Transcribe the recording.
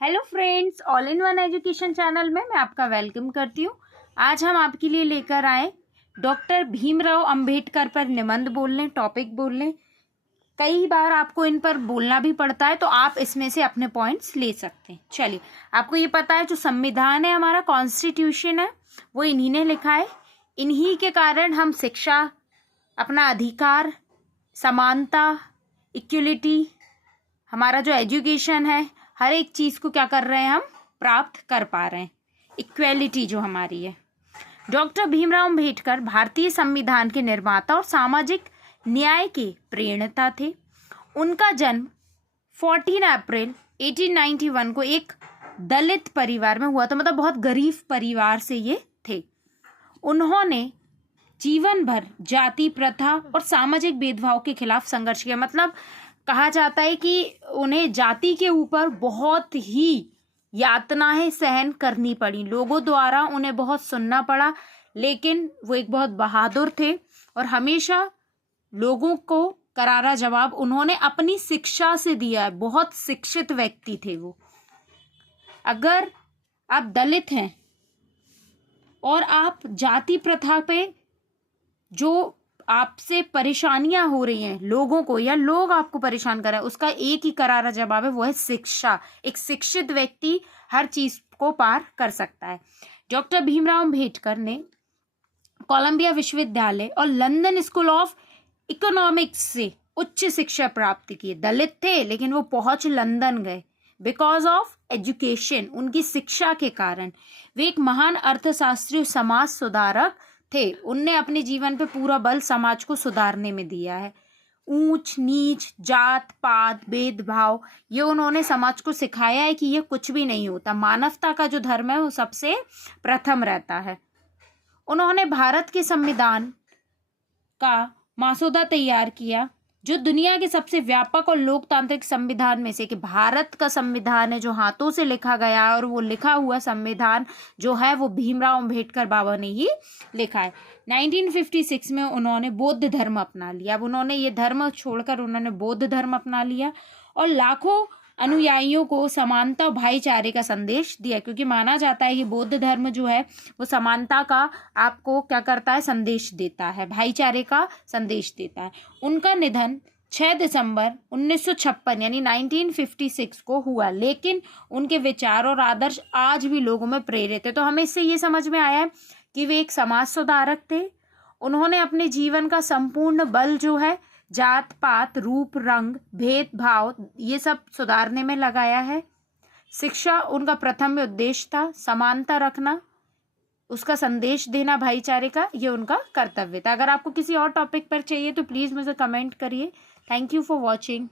Hello friends, all in one education channel में मैं आपका वेलकम करती हूँ। आज हम आपके लिए लेकर आए डॉक्टर भीमराव अंबेडकर पर निबंध बोल लें, टॉपिक बोल लें। कई बार आपको इन पर बोलना भी पड़ता है, तो आप इसमें से अपने पॉइंट्स ले सकते हैं। चलिए, आपको ये पता है जो संविधान है, हमारा कॉन्स्टिट्यूशन है, वो इन्हीं ने लिखा है। इन्हीं के कारण हम शिक्षा, अपना अधिकार, समानता, इक्वलिटी, हमारा जो एजुकेशन है, हर एक चीज़ को क्या कर रहे हैं, हम प्राप्त कर पा रहे हैं। इक्वेलिटी जो हमारी है। डॉक्टर भीमराव अंबेडकर भारतीय संविधान के निर्माता और सामाजिक न्याय के प्रणेता थे। उनका जन्म 14 अप्रैल 1891 को एक दलित परिवार में हुआ था, मतलब बहुत गरीब परिवार से ये थे। उन्होंने जीवन भर जाति प्रथा और सामाजिक भेदभाव के खिलाफ संघर्ष किया। मतलब कहा जाता है कि उन्हें जाति के ऊपर बहुत ही यातनाएं सहन करनी पड़ी, लोगों द्वारा उन्हें बहुत सुनना पड़ा, लेकिन वो एक बहुत बहादुर थे और हमेशा लोगों को करारा जवाब उन्होंने अपनी शिक्षा से दिया है। बहुत शिक्षित व्यक्ति थे वो। अगर आप दलित हैं और आप जाति प्रथा पे जो आपसे परेशानियां हो रही हैं लोगों को, या लोग आपको परेशान कर रहे हैं, उसका एक ही करारा जवाब है, वो है शिक्षा। एक शिक्षित व्यक्ति हर चीज को पार कर सकता है। डॉक्टर भीमराव अंबेडकर ने कोलंबिया विश्वविद्यालय और लंदन स्कूल ऑफ इकोनॉमिक्स से उच्च शिक्षा प्राप्त की। दलित थे लेकिन वो पहुंच लंदन गए बिकॉज ऑफ एजुकेशन, उनकी शिक्षा के कारण। वे एक महान अर्थशास्त्री, समाज सुधारक थे। उनने अपने जीवन पे पूरा बल समाज को सुधारने में दिया है। ऊंच नीच, जात पात, भेदभाव, ये उन्होंने समाज को सिखाया है कि ये कुछ भी नहीं होता। मानवता का जो धर्म है वो सबसे प्रथम रहता है। उन्होंने भारत के संविधान का मसौदा तैयार किया, जो दुनिया के सबसे व्यापक और लोकतांत्रिक संविधान में से, कि भारत का संविधान है जो हाथों से लिखा गया, और वो लिखा हुआ संविधान जो है वो भीमराव अंबेडकर बाबा ने ही लिखा है। 1956 में उन्होंने बौद्ध धर्म अपना लिया। अब उन्होंने ये धर्म छोड़कर उन्होंने बौद्ध धर्म अपना लिया और लाखों अनुयायियों को समानता और भाईचारे का संदेश दिया, क्योंकि माना जाता है कि बौद्ध धर्म जो है वो समानता का आपको क्या करता है, संदेश देता है, भाईचारे का संदेश देता है। उनका निधन 6 दिसंबर 1956 यानी 1956 को हुआ, लेकिन उनके विचार और आदर्श आज भी लोगों में प्रेरित है। तो हमें इससे ये समझ में आया है कि वे एक समाज सुधारक थे। उन्होंने अपने जीवन का संपूर्ण बल जो है जात पात, रूप रंग, भेदभाव, ये सब सुधारने में लगाया है। शिक्षा उनका प्रथम उद्देश्य था, समानता रखना, उसका संदेश देना भाईचारे का, ये उनका कर्तव्य था। अगर आपको किसी और टॉपिक पर चाहिए तो प्लीज़ मुझे कमेंट करिए। Thank you for watching.